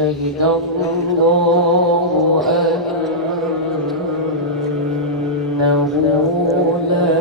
شهد الله أنه لا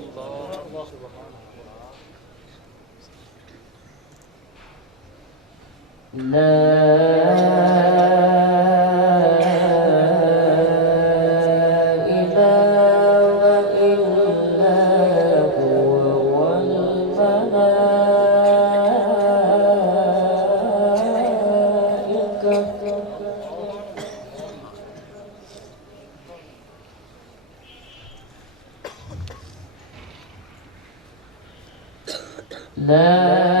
إلا هو سبحان الله. لا لا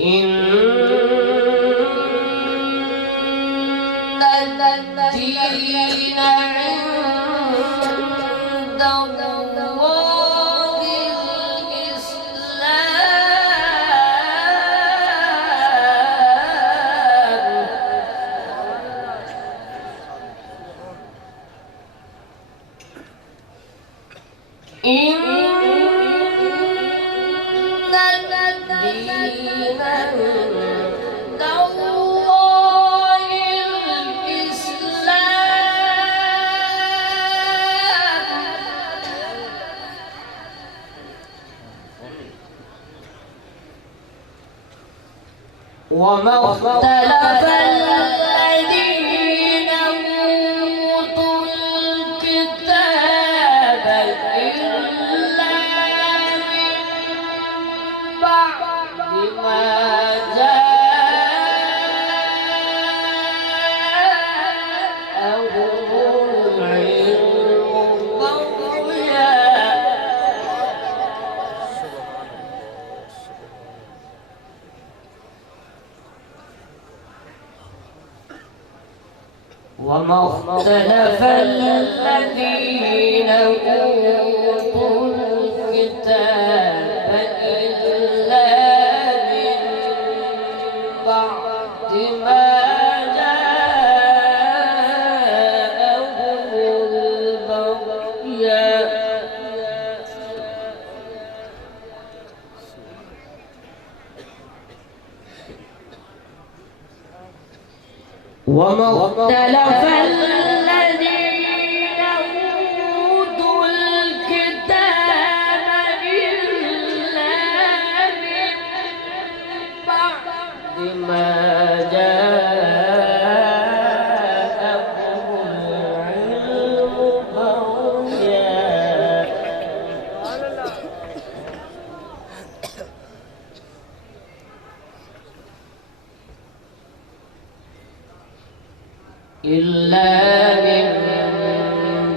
إن وما اختلف وما اختلف الذين أوتوا الكتاب إلا من بعد ما جاءهم البغي وما اختلف الذين أوتوا الكتاب إلا من بعد ما جاءهم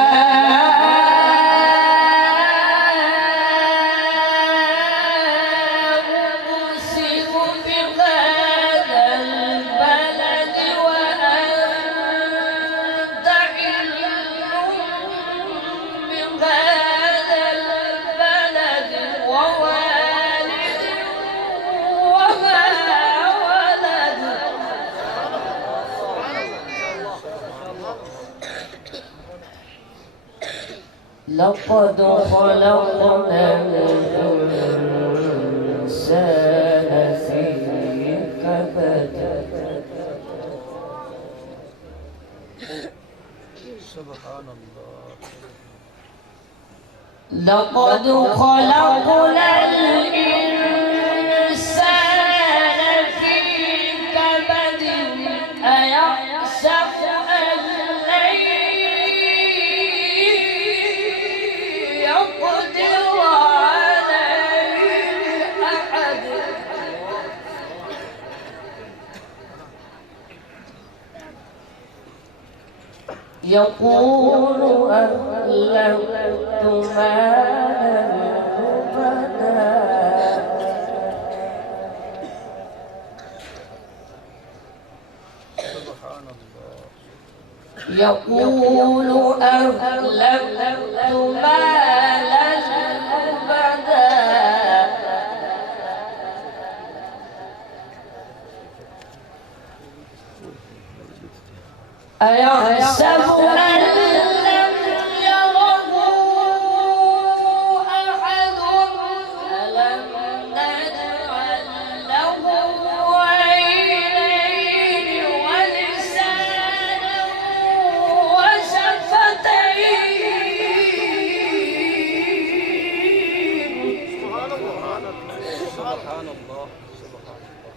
لا لقد خلقنا الإنسان في كبد. سبحان الله. لقد خلقنا الإنسان يقول أهلكت مالا لبدا سبحان الله يقول أهلكت مالا أيحسب أن لم أحد ألم له سبحان الله سبحان الله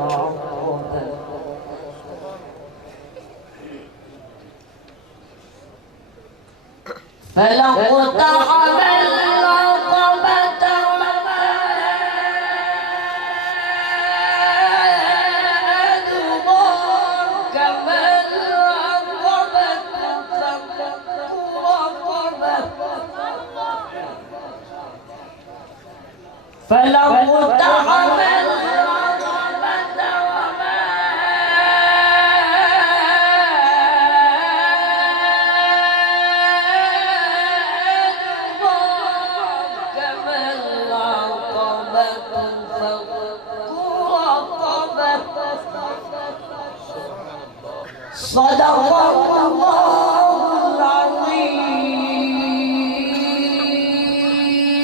فلاقتحم العقبة وما أدراك ما العقبة فك رقبة